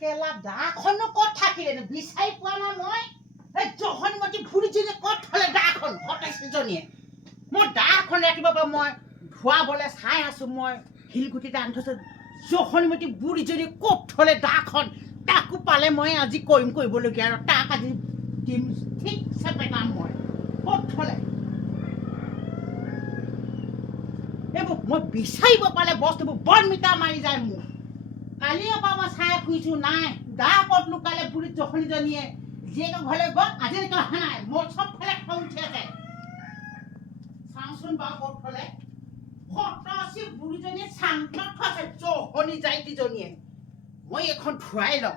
কেলা দাখনো ক'ত থাকিলে বিচাৰি পোৱা নাই মই এই জহনিমতি ভুৰিজনীয়ে ক'ত থলে দাখন সতাইছজনীয়ে মই দাখন ৰাতিপুৱা মই ধোৱাবলৈ চাই আছো মই শিলগুটিতে আনি থৈছো জহনিমতি বুঢ়ীজনীয়ে ক'ত থলে দাখন তাকো পালে মই আজি কৰিবলগীয়া আৰু তাক আজি দিম ঠিকছে পেটাম মই ক'ত থলে এইবোৰ মই বিচাৰিব পালে বস্তুবোৰ বৰ মিটা মাৰি যায় মোৰ কালিৰ পৰা মই চাই ফুৰিছো নাই দা ক'ত লুকালে বুঢ়ী জখনিজনীয়ে জীয়েকৰ ঘৰলৈ গ'ল আজিলৈকে অহা নাই মোৰ চবফালে খং উঠি আছে চাওঁচোন বাৰু ক'ত থলে সতাচি বুঢ়ীজনীয়ে চাংখনত থৈছে জহনি জাইটিজনীয়ে মই এখন ধুৱাই লওঁ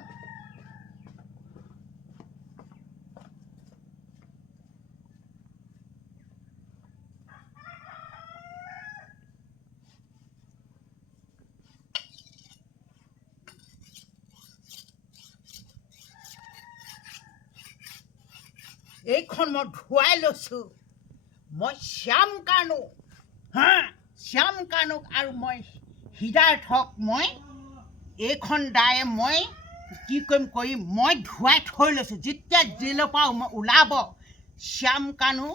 এইখন মই ধুৱাই লৈছো মই শ্যাম কানু শ্যাম কানুক আৰু মই হৃদাৰ্থক মই এইখন দায়ে মই কি কৰিম মই ধুৱাই থৈ লৈছো যেতিয়া জেলৰ পৰা ওলাব শ্যাম কানু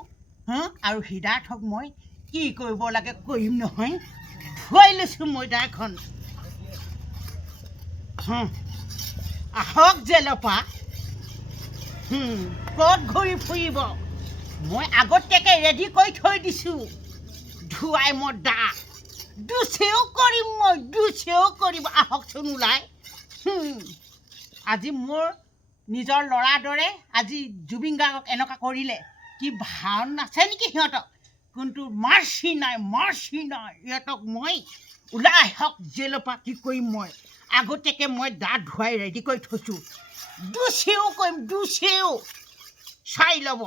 আৰু হৃদাৰ্থক মই কি কৰিব লাগে কৰিম নহয় ধুৱাই লৈছো মই দাখন আহক জেলৰ পৰা ক'ত ঘূৰি ফুৰিব মই আগতীয়াকৈ ৰেডি কৰি থৈ দিছোঁ ধুৱাই মই দা দুচেও কৰিম আহকচোন ওলাই আজি মোৰ নিজৰ ল'ৰাৰ দৰে আজি জুবিন গাৰ্গক এনেকুৱা কৰিলে কি ভাও নাছে নেকি সিহঁতক কিন্তু মাৰ্চি নাই সিহঁতক মই ওলাই আহক জেলৰ পৰা কি কৰিম মই আগতীয়াকৈ মই দা ধুৱাই ৰেডি কৰি থৈছোঁ দুচেও কৰিম চাই ল'ব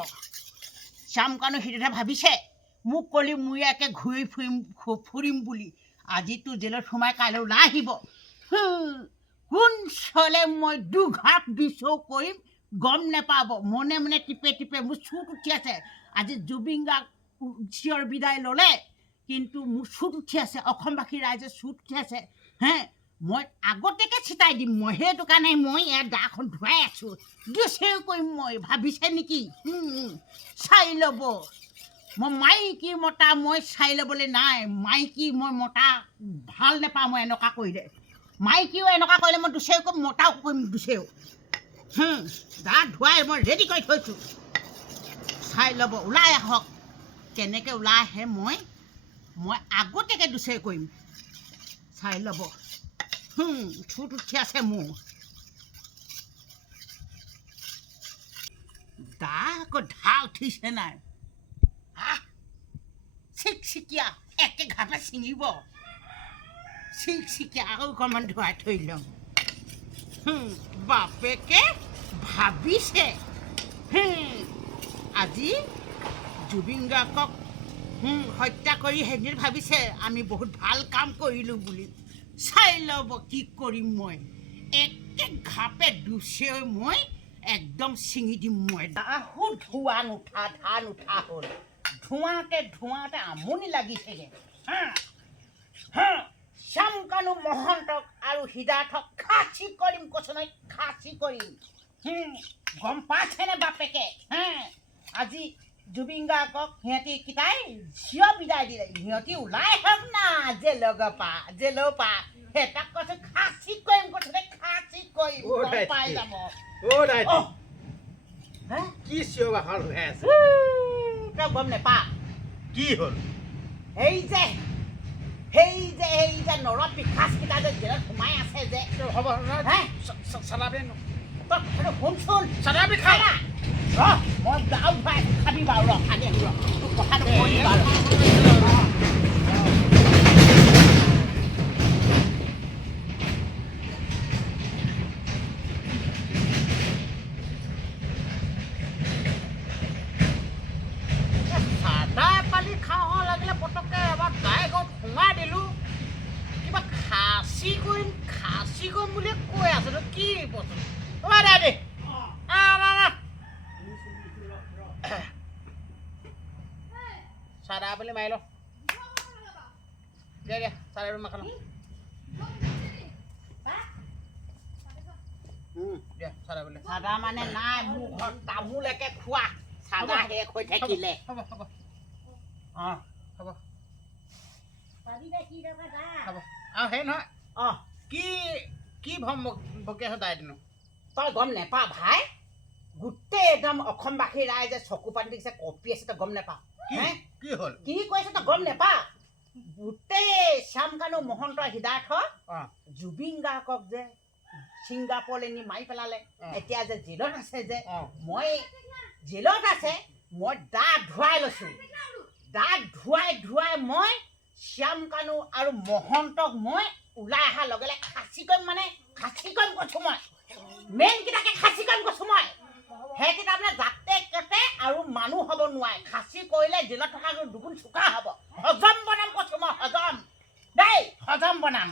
শ্যাম কানু সিহঁতে ভাবিছে মোক ক'লি মই একে ঘূৰি ফুৰিম বুলি আজিতো জেলত সোমাই কাইলৈ ওলাই আহিব কোন চলে মই দুঘাপ দুচৌ কৰিম গম নেপাব মনে টিপে মোৰ চুট উঠি আছে আজি জুবিন গাৰ্গ চিঞৰ বিদায় ল'লে কিন্তু মোৰ চুট উঠি আছে অসমবাসী ৰাইজে চুট উঠি আছে মই আগতীয়াকৈ চিটাই দিম মই সেইটো কাৰণে মই ইয়াৰ দাখন ধুৱাই আছোঁ দুচেও কৰিম মই ভাবিছে নেকি চাই ল'ব মই মাইকী মতা মই চাই ল'বলৈ নাই মাইকী মই মতা ভাল নেপাওঁ মই এনেকুৱা কৰিলে মাইকীও এনেকুৱা কৰিলে মই দুচেও কৰিম মতাও কৰিম দুচেও দা ধুৱাই মই ৰেডি কৰি থৈছোঁ চাই ল'ব ওলাই আহক কেনেকৈ ওলাই আহে মই আগতীয়াকৈ দুচেও কৰিম চাই ল'ব চুট উঠি আছে মোৰ দা আকৌ ধা উঠিছে নাই চিকচিকীয়া একে ঘাপে ছিঙিব চিকচিকীয়া আকৌ অকণমান ধুৱাই থৈ লওঁ বাপেকে ভাবিছে আজি জুবিন গাৰ্গক হত্যা কৰি সেইদিন ভাবিছে আমি বহুত ভাল কাম কৰিলোঁ বুলি চাই ল'ব কি কৰিম মই একে ঘাপে দুচেও মই একদম ছিঙি দিম মই দাহো ধোৱা নুঠা হ'ল ধোঁৱাতে আমনি লাগিছেগৈ শ্যাম কানু মহন্তক আৰু হৃদাৰ্থক খাচী কৰিম কৈছোঁ নহয় খাচী কৰিম গম পাইছেনে বাপেকে আজি জুবিন গাৰ্গক সিহঁতি কেইটাই চিঞৰ বিদায় দিলে সিহঁতি ওলাই আহক না জেলৰ পৰা সিহঁতক কৈছোঁ খাচী কৰিম কৈছোঁ খাচী কৰিম পাই যাব কি চিঞৰ বাখৰ হৈ আছে তই গম নেপা কি হ'ল সেই যে নৰ পিখাচকেইটা যে জেলত সোমাই আছে যে হ'ব চালাবে তই কথাটো শুনচোন চালাবি খা মই যাওঁ ভাই খাবি বাৰু খালি তোৰ কথাটো কৈ বাৰু খাচী কৰিম বুলি কৈ আছো কি বস্তু চাদা বুলি মাৰি ল চাদা মাখানো দিয়া চাদা বোলে চাদা মানে নাই মোৰ ঘৰত তামোল একে খোৱা চাদা শেষ হৈ থাকিলে হ'ব হ'ব অঁ হ'ব হ'ব আৰু সেই নহয় অঁ কি কি বকি আছ তাই দিনো তই গম নেপাৱ ভাই গোটেই একদম অসমবাসী ৰাইজে চকু পাতি দেখিছে কপি আছে তই গম নেপাৱ কি হে কি হ'ল কি কৈছে তই গম নেপাৱ গোটেই শ্যামকানু মহন্ত হৃদাৰ্থ অঁ জুবিন গাৰ্গক যে ছিংগাপুৰলৈ নি মাৰি পেলালে এতিয়া যে জেলত আছে যে মই জেলত আছে মই দাঁত ধুৱাই লৈছোঁ দাঁত ধুৱাই মই শ্যামকানু আৰু মহন্তক মই ওলাই অহাৰ লগে লগে খাচী কৰিম কৈছোঁ মই মেইনকেইটাকে খাচী কৰিম কৈছোঁ মই সেইকেইটা মানে যাতে কেতে আৰু মানুহ হ'ব নোৱাৰে খাচী কৰিলে জেলত থকা দুগুণ চোকা হ'ব হজম বনাম কৈছোঁ মই হজম দেই হজম বনাম